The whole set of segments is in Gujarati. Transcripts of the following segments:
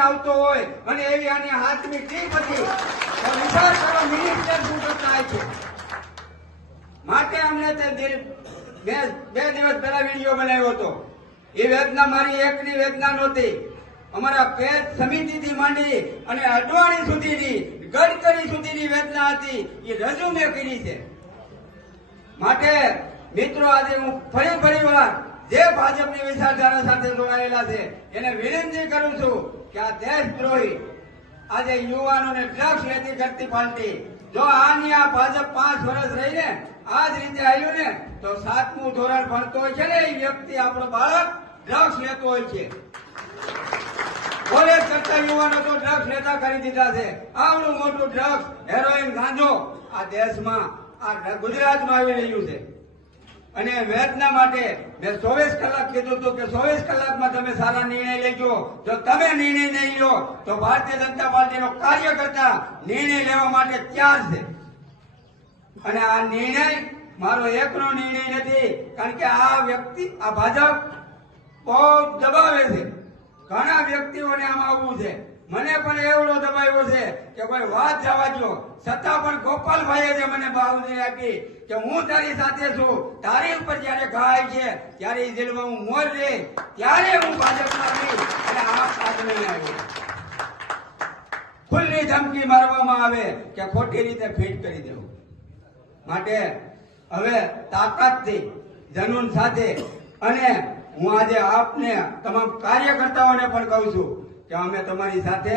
આવતો હોય અને એવી આની હાથની ટીમ હતી, તો વિચાર કરો, મિનિસ્ટર શું થાય છે? માટે અમને તે બે દિવસ પહેલા વીડિયો બનાવ્યો હતો. એ વેદના મારી એકની વેદના નહોતી. અમારા પેજ સમિતિથી માંડી અને અડવાણી સુધીની, ગડકરી સુધીની વેદના હતી. એ રજૂ મેં કરી છે. માટે મિત્રો, આજે હું ફરી ફરી વાર જે ભાજપની વિચારધારા સાથે જોડાયેલા છે, એને વિનંતી કરું છું કે આ દેશદ્રોહી, આજે યુવાનોને ડ્રગ્સ લેતી કરતી પાર્ટી, જો આની આ ભાજપ પાંચ વર્ષ રહીને આ જ રીતે આવ્યું ને, તો સાતમું ધોરણ ભણતો હોય છે ને, એ વ્યક્તિ આપણો બાળક ડ્રગ્સ લેતો હોય છે. કોલેજ કરતા યુવાનો તો ડ્રગ્સ લેતા કરી દીધા છે. આવડું મોટું ડ્રગ્સ હેરોઇન ગાંજો, આ દેશમાં, આ ગુજરાતમાં આવી રહ્યું છે. અને વેદના માટે મેં ચોવીસ કલાક કીધું હતું કે ચોવીસ કલાકમાં તમે સારા નિર્ણય લેજો. જો તમે નિર્ણય નહીં લો, તો ભારતીય જનતા પાર્ટીનો કાર્યકર્તા નિર્ણય લેવા માટે તૈયાર છે. અને આ નિર્ણય મારો એકનો નિર્ણય નથી, કારણ કે આ વ્યક્તિ, આ ભાજપ બહુ દબાવે છે. ઘણા વ્યક્તિઓને આમાં આવવું છે. મને પણ એવડો દબાવ્યો છે કે ભાઈ વાત જવા દો છતાં પણ ગોપાલભાઈએ જે મને બાહુદી આપી કે હું તારી સાથે છું, તારી ઉપર જયારે ઘાય છે, ત્યારે એ દિલમાં હું મોર રે, ત્યારે હું ભાજપમાં આવી અને આ સાધને આવ્યો ખુલ્લી ધમકી મારવામાં આવે કે ખોટી રીતે ફીટ કરી દેવું. માટે હવે તાકાતથી જનૂન સાથે અને હું આજે આપને તમામ કાર્યકર્તાઓને પણ કહું છું કે અમે તમારી સાથે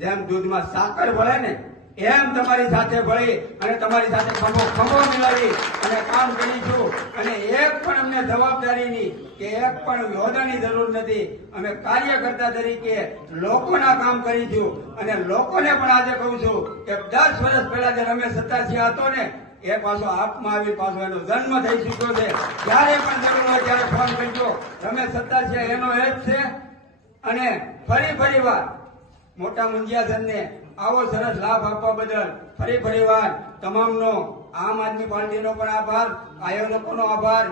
જેમ દૂધમાં સાકર ભળે ને, એમ તમારી સાથે ભળી અને તમારી સાથે ખભો ખભો મિલાવી અને કામ કરીશું અને એક પણ અમને જવાબદારીની કે એક પણ યોદ્ધાની જરૂર નથી. અમે કાર્યકર્તા તરીકે લોકોના કામ કરીશું અને લોકોને પણ આજે કહું છું કે દસ વર્ષ પહેલા જે રમેશ સત્તાસી હતો ને, એ પાછો આપમાં આવી, પાછો એનો જન્મ થઈ ચૂક્યો છે. જ્યારે પણ જરૂર હોય ત્યારે ફોન કરજો. રમેશ સત્તાસી, એનો એજ છે. અને ફરી ફરી વાર મોટા મુંજિયાસનને આવો સરસ લાભ આપવા બદલ ફરી ફરી વાર તમામનો આમ આદમી પાર્ટીનો પણ આભાર, આયોજકોનો આભાર,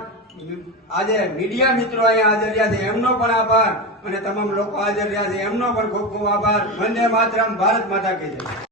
આજે મીડિયા મિત્રો અહીંયા હાજર રહ્યા છે એમનો પણ આભાર અને તમામ લોકો હાજર રહ્યા છે એમનો પણ ખૂબ ખૂબ આભાર. વંદે માતરમ, ભારત માતા કહે જય.